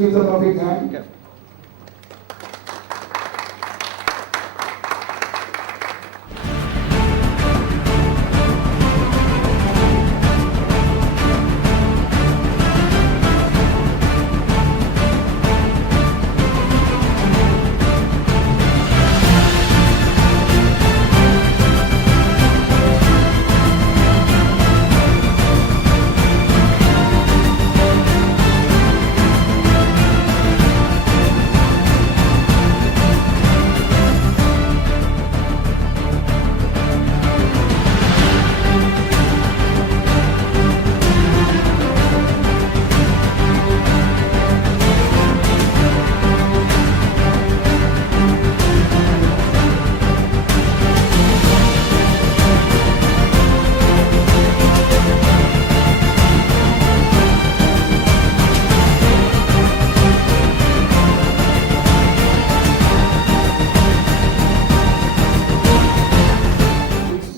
give them a big hand. Yeah.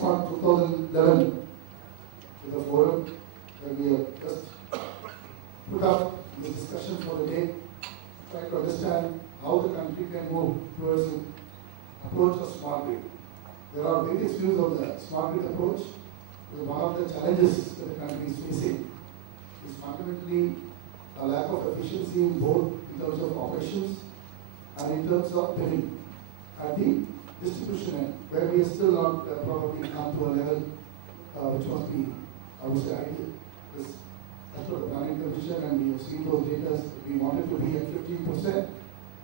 On 2011, with the forum, when we have just put up the discussion for the day, try to understand how the country can move towards the approach of smart grid. There are various views of the smart grid approach. Because one of the challenges that the country is facing is fundamentally a lack of efficiency in both in terms of operations and in terms of billing at the distribution end, where we are still not probably come to a level which must be, I would say, ideal. Because as per the planning commission, and we have seen those data, we wanted to be at 15%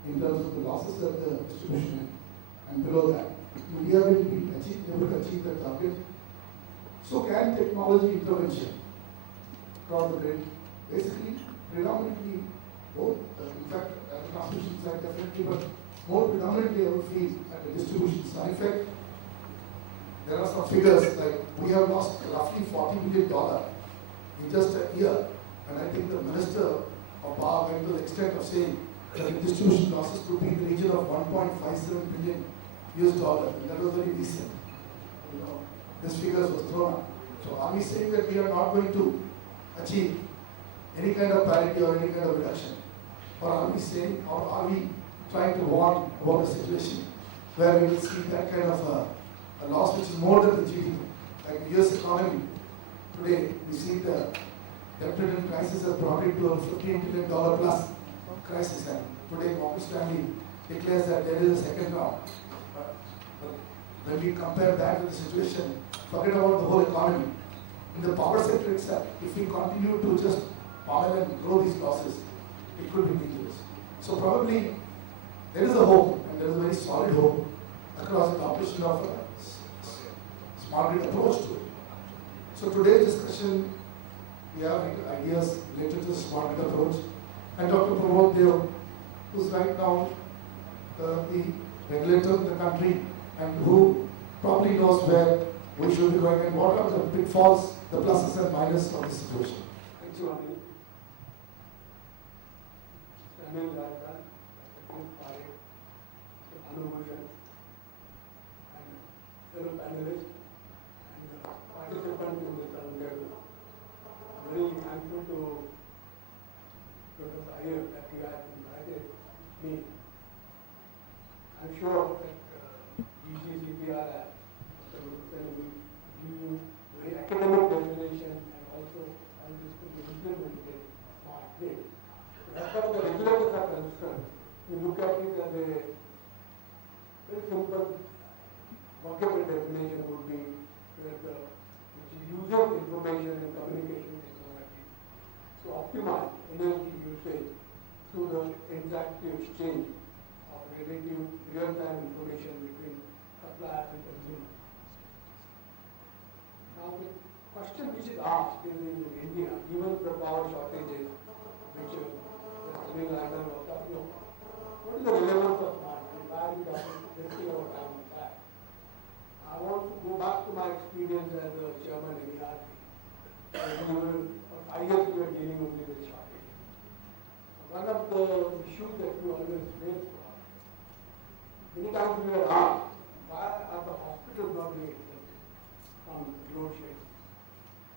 in terms of the losses at the distribution end, and below that. We are able to achieve that target. So can technology intervention across the grid, basically, predominantly both, in fact, at the transmission side definitely, but more predominantly I would feel at the distribution side. In fact, there are some figures like we have lost roughly $40 billion in just a year, and I think the Minister of Power went to the extent of saying that the distribution losses could be in the region of $1.57 billion, and that was very recent. You know, this figures was thrown out. So are we saying that we are not going to achieve any kind of parity or any kind of reduction? Or are we saying, or are we trying to warn about a situation where we will see that kind of a loss which is more than the GDP? Like the US economy, today we see the debt-ridden crisis has brought it to a $15 trillion plus crisis, and today Morgan Stanley declares that there is a second round. When we compare that with the situation, forget about the whole economy. In the power sector itself, if we continue to just power and grow these losses, it could be dangerous. So probably there is a hope, and there is a very solid hope across the operation of a smart grid approach to it. So today's discussion, we have ideas related to the smart grid approach, and Dr. Pramod Dev, who's right now the regulator of the country, and who probably knows where we should be going and what are the pitfalls, the pluses and minuses of the situation. Thank you, Anil. Anil Radha, Anubhajan, and several panelists and participants in this roundtable. Very thankful to Professor Iyer that he has invited me. I'm sure that EGCPR will give you very academic definition and also how this could be implemented smartly. As far as the regulators are concerned, we look at it as a very simple workable definition would be that which uses information and communication technology to optimize energy usage through the interactive exchange of relative real-time information between suppliers and consumers. Now the question which is asked is in India, given the power shortages which Anil Radha was talking about, what is the relevance of smart grid? Why are we wasting our time on that? I want to go back to my experience as a chairman in ERP. For 5 years we were dealing only with shortage. One of the issues that we always face was, many times we were asked, why are the hospitals not being exempted from load shedding?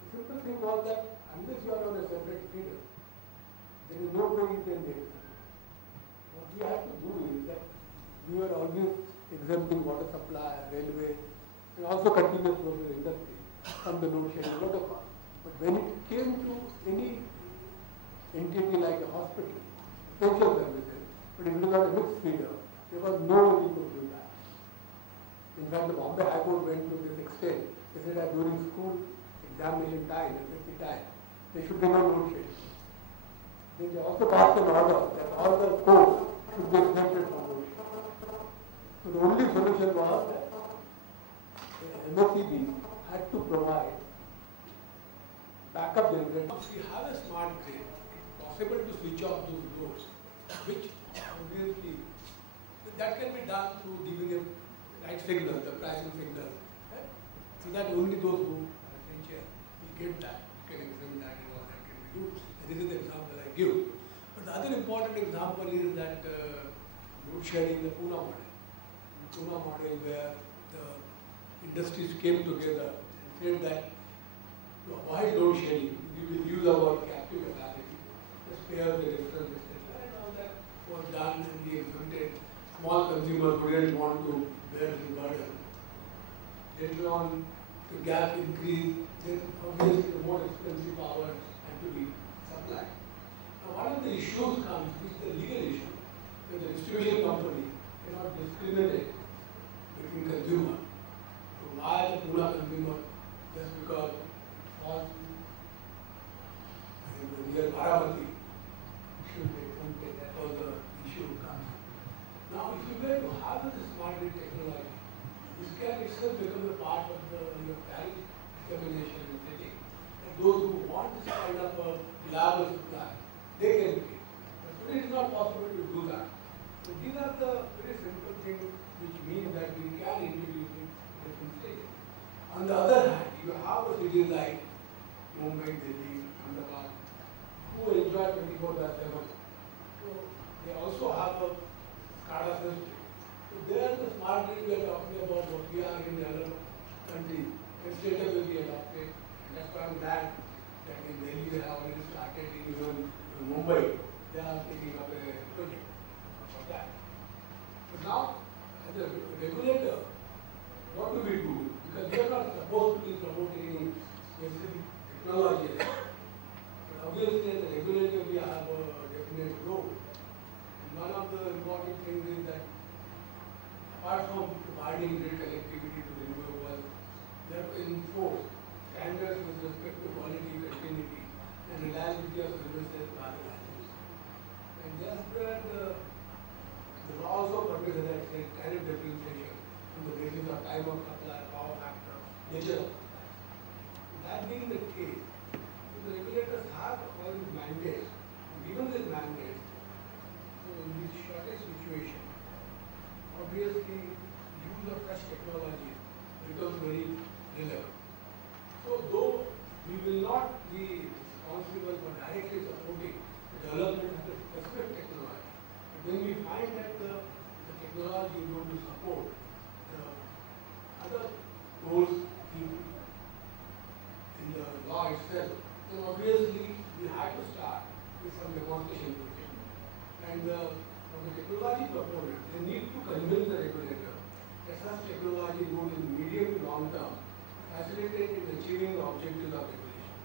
The simple thing was that unless you are on a separate feeder, there is no way you can be exempted. exempting water supply, railway, and also continuous process industry from the load shedding, a lot of cost. But when it came to any entity like a hospital, social services, but it was not a mixed feeder, there was no way we could do that. In fact, the Bombay High Court went to this extent. They said that during school examination time, SSC time, there should be no load shedding. Then they also passed an order that all the codes should be exempted from load shedding. So the only solution was that MSCB had to provide backup generators. Once we have a smart grid, it's possible to switch off those loads, which obviously that can be done through giving a right signal, the pricing signal. Right? So that only those who are essential will get that. You can exempt that and all that can be used. This is the example I give. But the other important example is that load sharing, the Pune model. The Pune model where the industries came together and said that to avoid load shedding, we will use our captive capacity, just pay us the difference, etc. And all that was done and we exempted small consumers who didn't want to bear the burden. Later on, the gap increased, then obviously the more expensive power had to be supplied. Now one of the issues comes, which is the legal issue, where the distribution company cannot discriminate between consumers. So why the Pune consumer, just because falls near Bharavati, should be exempted, that was the issue comes. Now, if you were to have the smart grid technology, this can itself become a part of the tariff determination and setting. And those who want this kind of a reliable supply, they can pay. But today it is not possible to do that. So these are the very simple things which mean that we can introduce it in different stages. On the other hand, you have a city like Mumbai, Delhi, Ahmedabad, who enjoy 24/7. So they also have a SCADA system. So there the smart grid we are talking about what we are in the other countries. Instead will be adopted. And that's why I'm glad that in Delhi they have already started, even in Mumbai, they are taking up a project for that. So now, as a regulator, what do we do? Because we are not supposed to be promoting any specific technology. But obviously, as a regulator, we have a definite role. And one of the important things is that apart from providing grid connectivity to renewables, they have to enforce standards with respect to quality, continuity, and reliability of services by the license. And that's where the law also permits, as I said, tariff differentiation on the basis of time of supply, power factor, nature of supply. That being the case, so the regulators have all these mandates, and given these mandates, so in this shortage situation, obviously use of such technology becomes very relevant. So though we will not be responsible for directly supporting the development of the specific technology, but when we find that the technology is going to support the other goals in the law itself, then obviously we have to start with some demonstration project. And from the technology proponent, they need to convince the regulator that such technology would in medium to long term facilitate in achieving the objectives of regulation.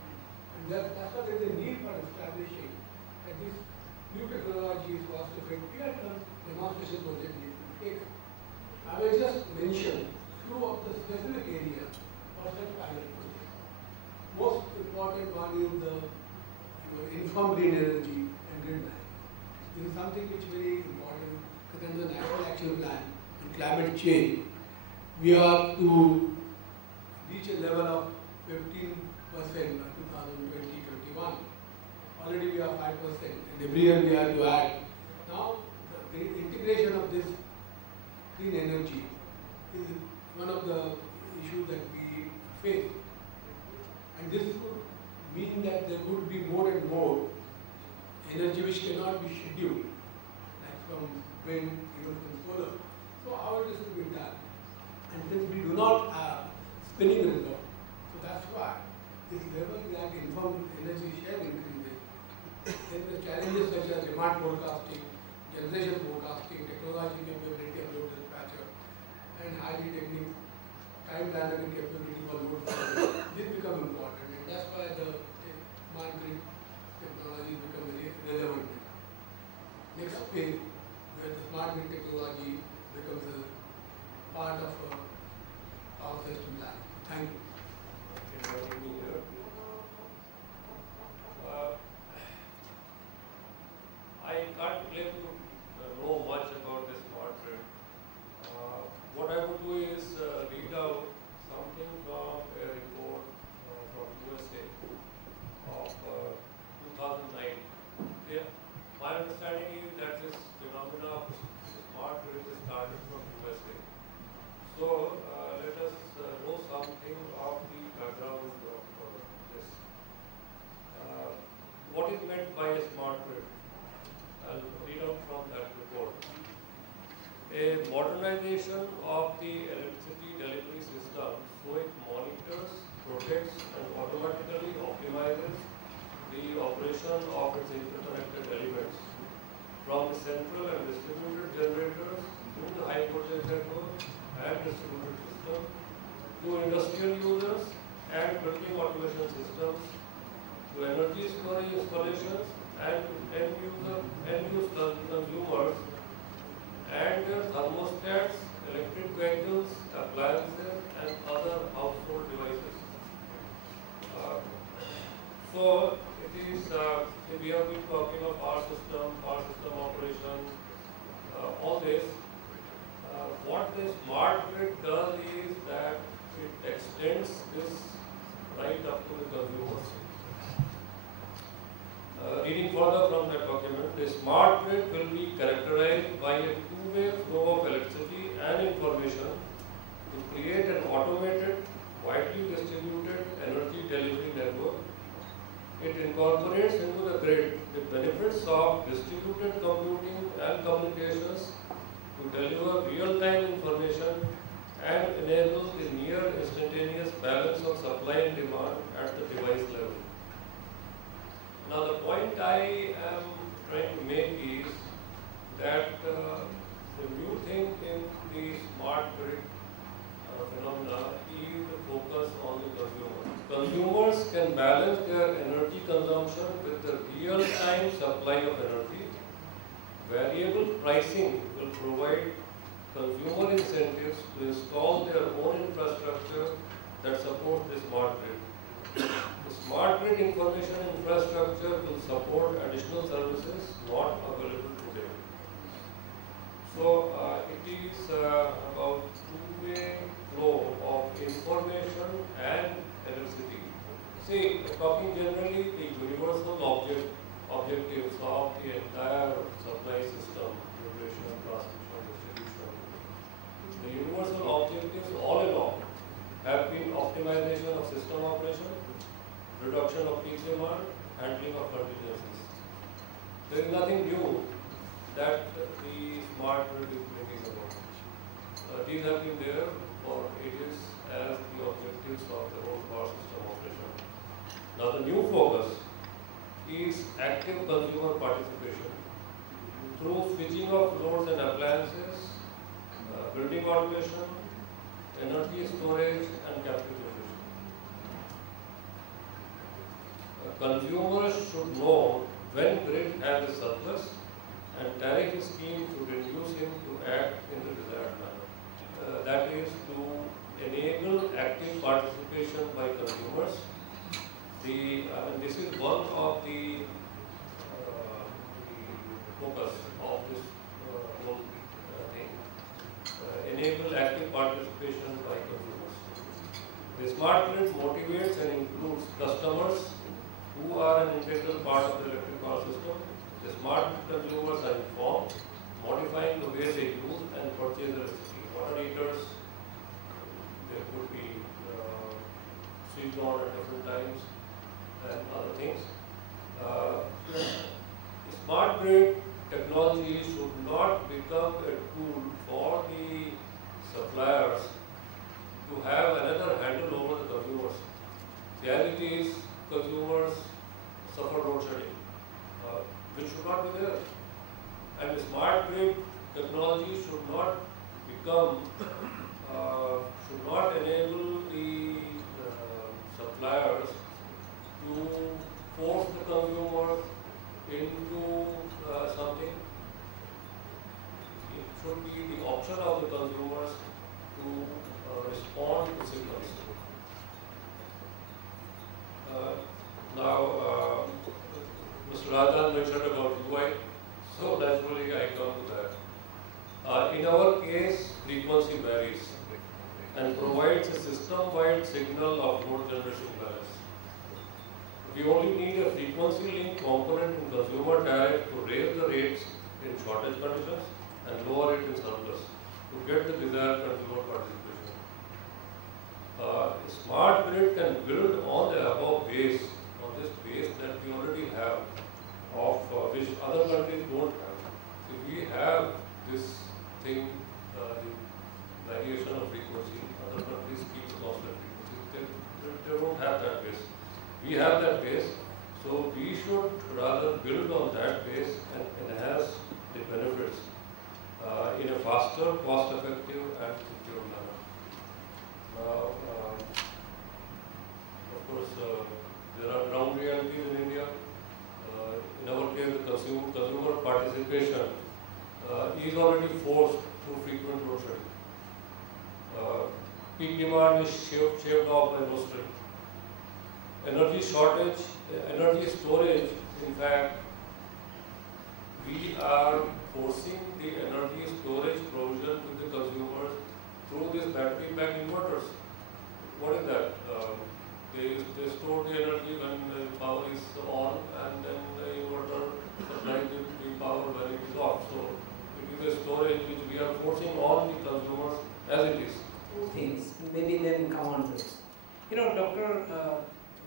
And that's why there is a need for establishing that this new technology is cost effective and the demonstration project needs to be taken. I will just mention few of the specific areas for such pilot projects. Most important one is the informed green energy and grid management. This is something which is very important because under the National Action Plan on Climate Change, we are to reach a level of 15% by 2020-21. Already we are 5%, and every year we have to add. Now, the integration of this clean energy is one of the issues that we face. And this could mean that there could be more and more energy which cannot be scheduled, like from wind, even from solar. So how it is to be done? And since we do not have spinning reserve, so that's why this level that informed energy share increases. Then the challenges such as demand forecasting, generation forecasting, technology capability of load dispatcher, market dynamic capability for load flow, this become important, and that's why the smart grid technology become very relevant. Next phase, where the smart grid technology becomes a part of our system plan. Thank you. I can't claim to know much about this smart grid. What I would do is read out something from a report from USA of 2009. Yeah. My understanding is that this phenomena of smart grid started from USA. So let us know something of the background of this. What is meant by a smart grid? I'll read out from that report. A modernization of the electricity delivery system so it monitors, protects, and automatically optimizes the operation of its interconnected elements from the central and distributed generators to the high voltage network and distributed system to industrial users and building automation systems to energy storage installations and to end-use consumers and their thermostats, electric vehicles, appliances, and other household devices. So it is, we have been talking of power system operation, all this. What the smart grid does is that it extends this right up to the consumers. Reading further from that document, the smart grid will be characterized by a two-way flow of electricity and information to create an automated, widely distributed energy delivery network. It incorporates into the grid the benefits of distributed computing and communications to deliver real-time information and enable the near instantaneous balance of supply and demand at the device level. Now the point I am trying to make is that the new thing in the smart grid phenomena is the focus on the consumer. Consumers can balance their energy consumption with the real-time supply of energy. Variable pricing will provide consumer incentives to install their own infrastructure that supports the smart grid. The smart grid information infrastructure will support additional services not available today. So it is about two-way flow of information and electricity. See, talking generally, the universal objectives of the entire supply system, generation, transmission, distribution. The universal objectives all along have been optimization of system operation, reduction of peak demand, handling of contingencies. There is nothing new that the smart grid is bringing about. These have been there for ages as the objectives of the whole power system operation. Now the new focus is active consumer participation through switching of loads and appliances, building automation, energy storage, and captive generation. Consumers should know when grid has a surplus, and tariff scheme should induce him to act in the desired manner. That is to enable active participation by consumers. This is one of the focus of this whole thing. Enable active participation by consumers. The smart grid motivates and includes customers who are an integral part of the electric power system. The smart consumers are informed, modifying the way they use and purchase electricity. Water heaters, there could be switched on at different times and other things. Smart grid technology should not become a tool for the suppliers to have another handle over the consumers. The reality is consumers suffer load shedding, which should not be there. And the smart grid technology should not become should not enable the suppliers to force the consumer into something. It should be the option of the consumers to respond to signals. Now, Mr. Rajan mentioned about UI, so naturally I come to that. In our case, frequency varies and provides a system-wide signal of load generation balance. We only need a frequency-linked component in consumer tariff to raise the rates in shortage conditions and lower it in surplus to get the desired consumer participation. A smart grid can build on the above base, on this base that we already have, of which other countries don't have. So we have this thing, the variation of frequency. Other countries keep the constant frequency. They don't have that base. We have that base, so we should rather build on that base and enhance the benefits in a faster, cost-effective and secure manner. Of course, there are ground realities in India. In our case, the consumer participation is already forced through frequent load shedding. Peak demand is shaved off by roasting. Energy shortage, energy storage, in fact, we are forcing the energy storage provision to the consumers through these battery pack inverters. What is that? They store the energy when the power is on, and then the inverter supplies the power when it is off. So it is a storage which we are forcing on the consumers as it is. Two things, maybe then come on to it. You know, Dr.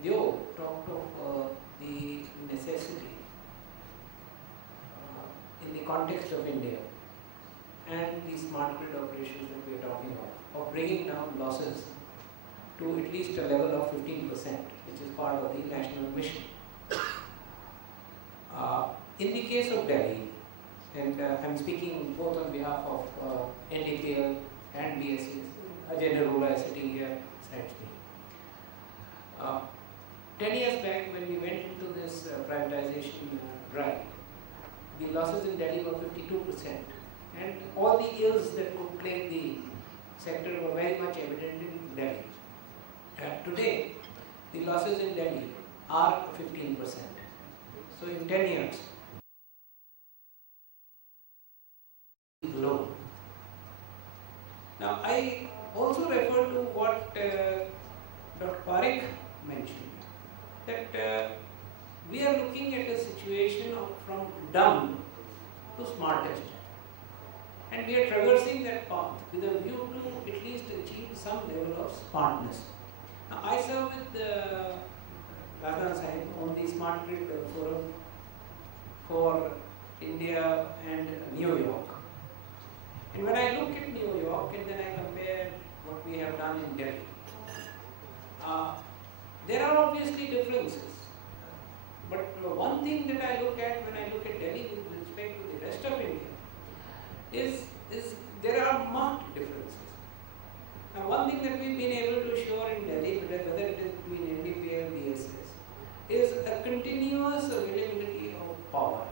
Dio talked of the necessity in the context of India and the smart grid operations that we are talking of bringing down losses to at least a level of 15%, which is part of the national mission. In the case of Delhi, and I'm speaking both on behalf of NDPL and BSEs, Ajay Narula is sitting here beside me. 10 years back, when we went into this privatization drive, the losses in Delhi were 52%, and all the ills that could plague the sector were very much evident in Delhi. Today, the losses in Delhi are 15%. So in 10 years, low. Now, I also refer to what Dr. Parekh mentioned, that we are looking at a situation from dumb to smartest, and we are traversing that path with a view to at least achieve some level of smartness. Now, I serve with Rajan Sahib on the Smart Grid Forum for India and New York. And when I look at New York and then I compare what we have done in Delhi, there are obviously differences. But one thing that I look at when I look at Delhi with respect to the rest of India is there are marked differences. Now, one thing that we've been able to show in Delhi, whether it is between NDPL and BSS, is a continuous availability of power,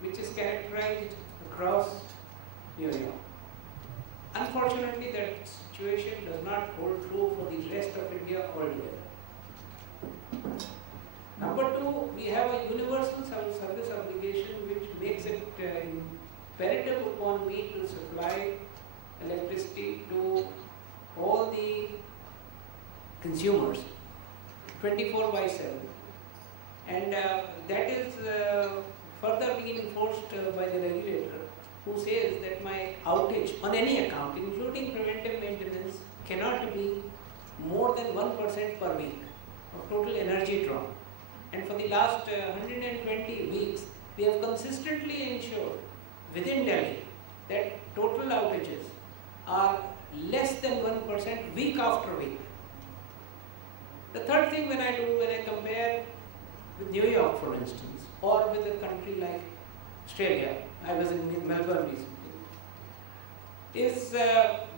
which is characterized across New York. Unfortunately, that situation does not hold true for the rest of India altogether. Number two, we have a universal service obligation which makes it imperative upon me to supply electricity to all the consumers 24/7, and that is further being enforced by the regulator, who says that my outage on any account, including preventive maintenance, cannot be more than 1% per week of total energy draw. And for the last 120 weeks, we have consistently ensured within Delhi that total outages are less than 1% week after week. The third thing when I compare with New York, for instance, or with a country like Australia, I was in Melbourne recently, is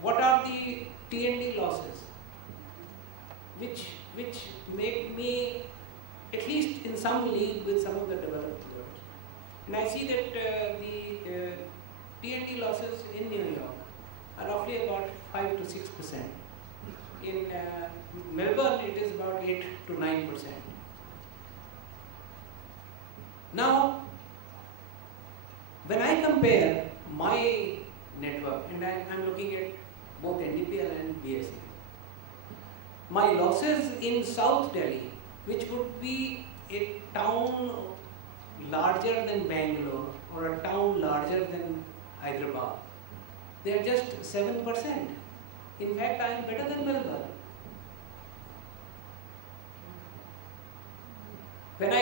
what are are the T&D losses, which make me at least in some league with some of the developed world. And I see that the T&D losses in New York are roughly about 5 to 6%. In Melbourne, it is about 8 to 9%. Now, when I compare my network, and I'm looking at both NDPL and BSE, my losses in South Delhi, which would be a town larger than Bangalore or a town larger than Hyderabad, they are just 7%. In fact, I am better than Melbourne. When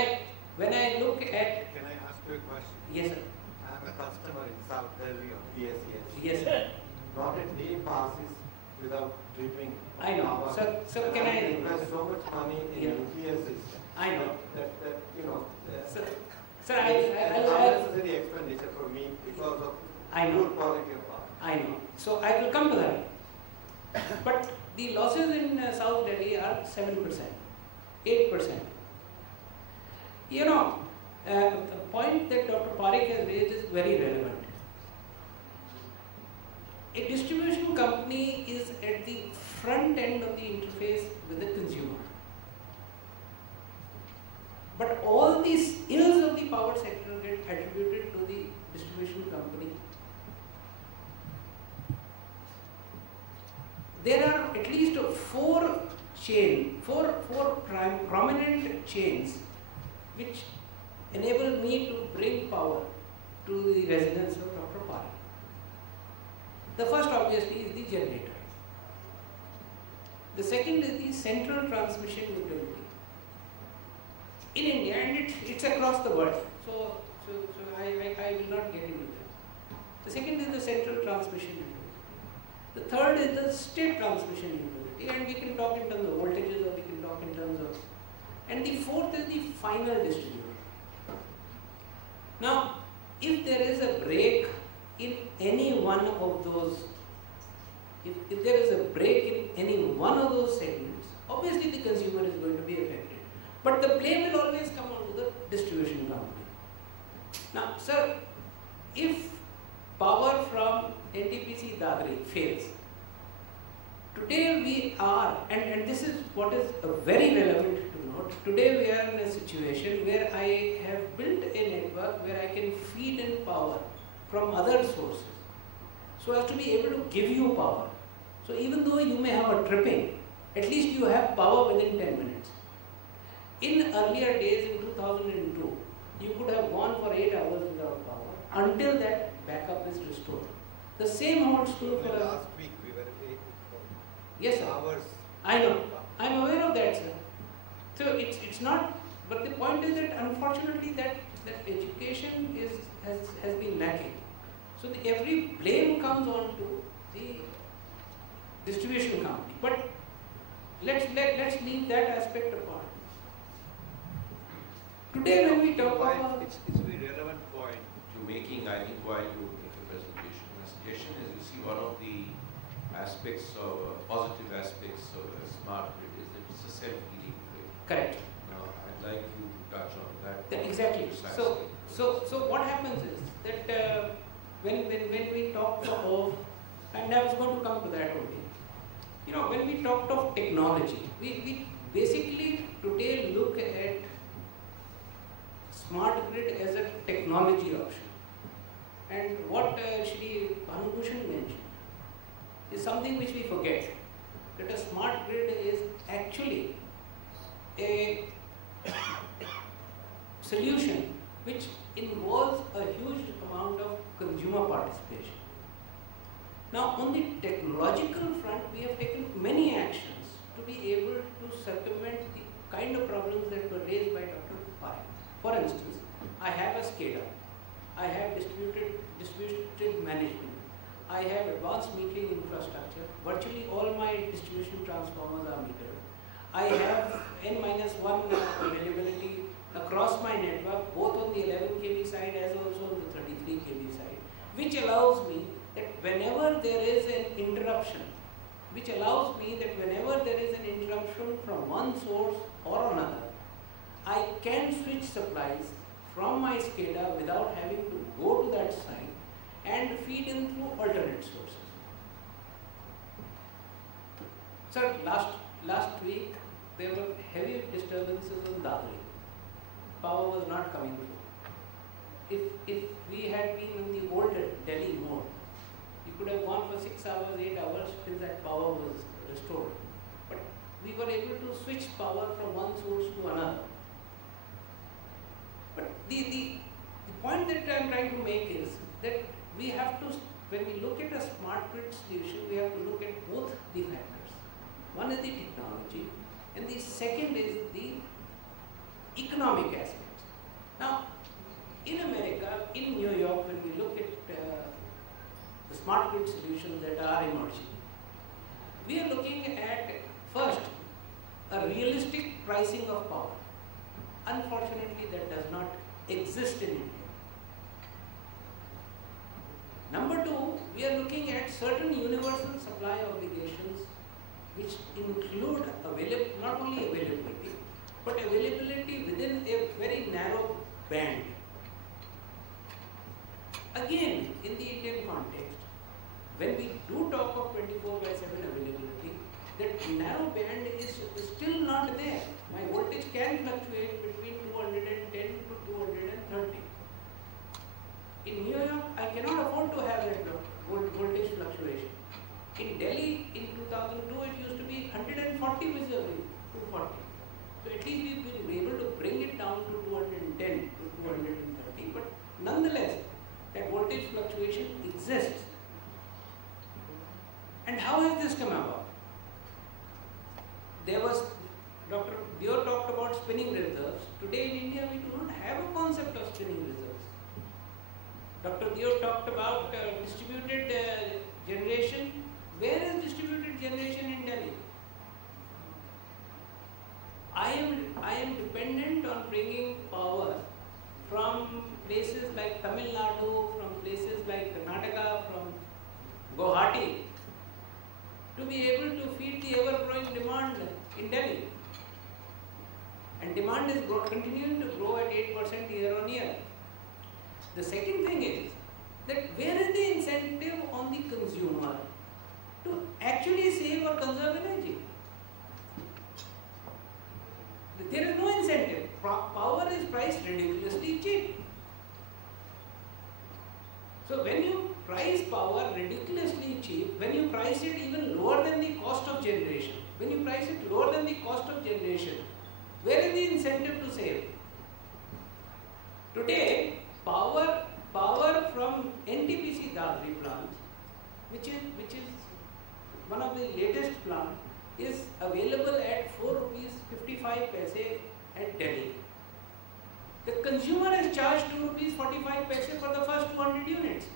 I look at... Can I ask you a question? Yes, sir. I am a customer in South Delhi of BSES. Yes, sir. Not a day passes without tripping. I know. Sir, can I... invest so much money in Yeah. nuclear system. I know. That you know. Sir, it's I unnecessary expenditure for me because of I know. poor quality of power. I know. So I will come to that. But the losses in South Delhi are 7%, 8%. You know, the point that Dr. Parekh has raised is very relevant. A distribution company is at the front end of the interface with the consumer. But all these ills of the power sector get attributed to the distribution company. There are at least four prominent chains which enable me to bring power to the residents of Dr. Parekh. The first obviously is the generator. The second is the central transmission utility. In India, and it's across the world, so I will not get into that. The second is the central transmission utility. The third is the state transmission utility, and we can talk in terms of voltages or we can talk in terms of... And the fourth is the final distributor. Now, if there is a break in any one of those, if there is a break in any one of those segments, obviously the consumer is going to be affected. But the blame will always come onto the distribution company. Now, sir, if power from NTPC Dadri fails, today we are, and this is what is very relevant to note, today we are in a situation where I have built a network where I can feed in power from other sources so as to be able to give you power. So even though you may have a tripping, at least you have power within 10 minutes. In earlier days, in 2002, you could have gone for 8 hours without power until that backup is restored. The same holds true for Last week we were 8 Yes, sir. hours. I know. I'm aware of that, sir. So it's not, but the point is that unfortunately that education has been lacking. So every blame comes on to the distribution company. But let's leave that aspect apart. Today when we talk about... It's a very relevant point you're making, I think, while you make your presentation. My suggestion is, you see, one of the aspects of, positive aspects of a smart grid is that it's a self-healing grid. Correct. Now, I'd like you to touch on that. Exactly. Precisely. So what happens is that when we talk of, and I was going to come to that only, you know, when we talked of technology, we basically today look at smart grid as a technology option. And what Shri Bhanubhushan mentioned is something which we forget, that a smart grid is actually a solution which involves a huge amount of consumer participation. Now, on the technological front, we have taken many actions to be able to circumvent the kind of problems that were raised by Dr. Parekh. For instance, I have a SCADA, I have distributed management, I have advanced metering infrastructure, virtually all my distribution transformers are metered. I have N-1 availability across my network, both on the 11 kV side as also on the 33 kV side, which allows me that whenever there is an interruption which allows me that whenever there is an interruption from one source or another, I can switch supplies from my SCADA without having to go to that site and feed in through alternate sources. Sir, last week there were heavy disturbances in Dadri. Power was not coming through. If we had been in the old Delhi mode, you could have gone for 6 hours, 8 hours till that power was restored. But we were able to switch power from one source to another. But the point that I am trying to make is that we have to, when we look at a smart grid solution, we have to look at both the factors. One is the technology, and the second is the economic aspects. Now, in America, in New York, when we look at the smart grid solutions that are emerging, we are looking at first a realistic pricing of power. Unfortunately, that does not exist in India. Number two, we are looking at certain universal supply obligations which include not only availability, but availability within a very narrow band. Again, in the Indian context, when we do talk of 24/7 availability, that narrow band is still not there. My voltage can fluctuate between 210 to 230. In New York, I cannot afford to have that voltage fluctuation. In Delhi, in 2002, it used to be 140 vis-a-vis 240. So at least we've been able to bring it down to 210 to 230. But nonetheless, that voltage fluctuation exists. And how has this come about? There was, Dr. Dio talked about spinning reserves. Today in India, we do not have a concept of spinning reserves. Dr. Dio talked about distributed generation. Where is distributed generation in Delhi? I am dependent on bringing power from places like Tamil Nadu, from places like Karnataka, from Guwahati, to be able to feed the ever-growing demand in Delhi. And demand is continuing to grow at 8% year on year. The second thing is that where is the incentive on the consumer to actually save or conserve energy? There is no incentive. Power is priced ridiculously cheap. So when you price power ridiculously cheap, when you price it even lower than the cost of generation, when you price it lower than the cost of generation, where is the incentive to save? Today, power from NTPC Dadri plant, which is one of the latest plant, is available at 4 rupees 55 paise at Delhi. The consumer is charged 2 rupees 45 paise for the first 200 units.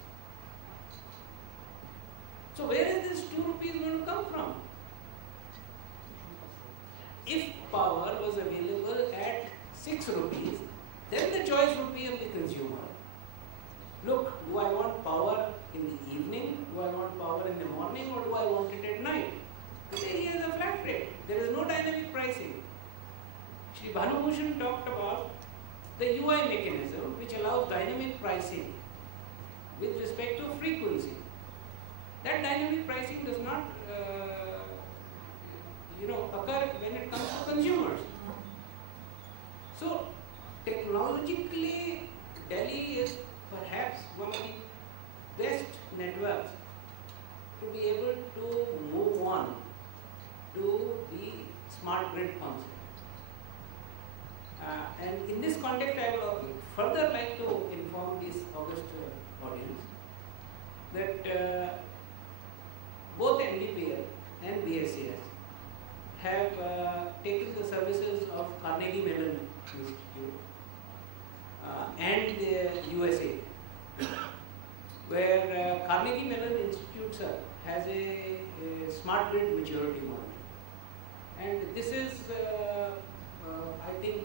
So where is this 2 rupees going to come from? If power was available at 6 rupees, then the choice would be on the consumer. Look, do I want power in the evening? Do I want power in the morning, or do I want it at night? Today he has a flat rate. There is no dynamic pricing. Shri Bhanubhushan talked about the UI mechanism, which allows dynamic pricing with respect to frequency. That dynamic pricing does not occur when it comes to consumers. So technologically, Delhi is perhaps one of the best networks to be able to move on to the smart grid concept. And in this context, I would further like to inform this august audience that both NDPL and BSES have taken the services of Carnegie Mellon Institute and the USA, where Carnegie Mellon Institute, sir, has a smart grid maturity model. And this is, I think,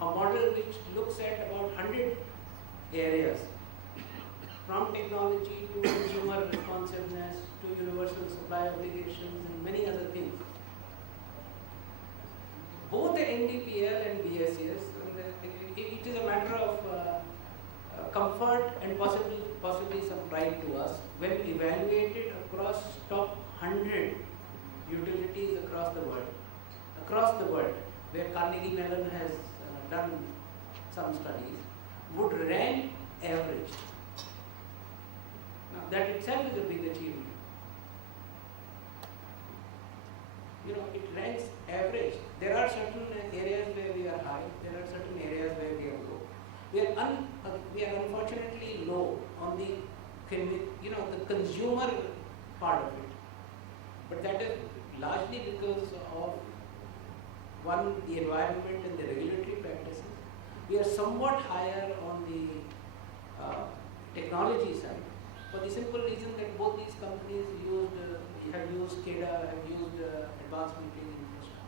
a model which looks at about 100 areas, from technology to consumer responsiveness to to universal supply obligations and many other things. Both the NDPL and BSES, it is a matter of comfort and possibly some pride to us when evaluated across top 100 utilities across the world, where Carnegie Mellon has done some studies, would rank average. Now that itself is a big achievement. It ranks average. There are certain areas where we are high, there are certain areas where we are low. We are unfortunately low on the consumer part of it, but that is largely because of one, the environment and the regulatory practices. We are somewhat higher on the technology side, for the simple reason that both these companies have used SCADA, have used advanced metering infrastructure.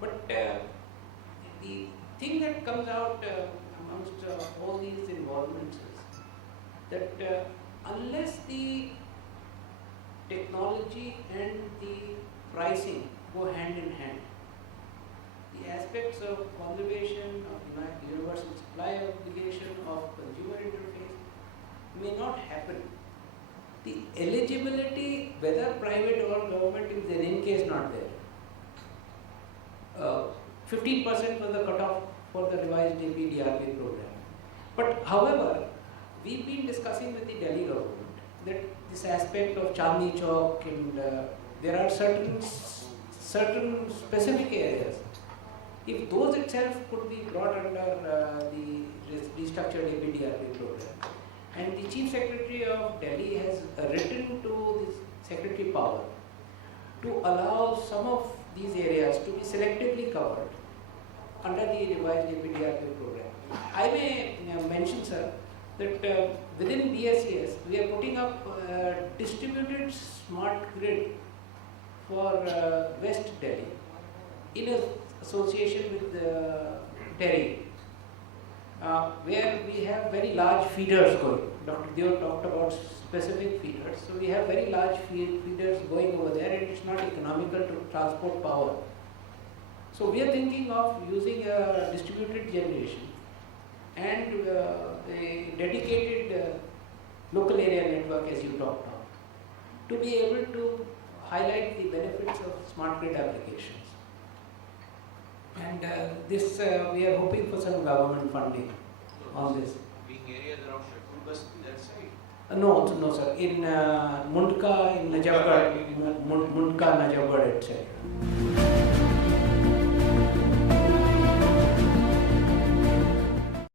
But the thing that comes out amongst all these involvements is that unless the technology and the pricing go hand in hand, the aspects of conservation, of universal supply obligation, of consumer interface may not happen. The eligibility, whether private or government, is in any case not there. 15% was the cutoff for the revised DPDRP program. But however, we've been discussing with the Delhi government that this aspect of Chandni Chowk and there are certain specific areas. If those itself could be brought under the restructured DPDRP program, and the Chief Secretary of Delhi has written to the Secretary Power to allow some of these areas to be selectively covered under the revised DPDRP program. I may mention, sir, that within BSES we are putting up distributed smart grid for West Delhi in association with Delhi, where we have very large feeders going. Dr. Deo talked about specific feeders. So we have very large feeders going over there, and it's not economical to transport power. So we are thinking of using a distributed generation and a dedicated local area network, as you talked of, to be able to highlight the benefits of smart grid applications. And this we are hoping for some government funding on this. Being areas around Shakurgas, that side? No, sir. In Mundka, in Najafgarh, Mundka, Najafgarh, etc.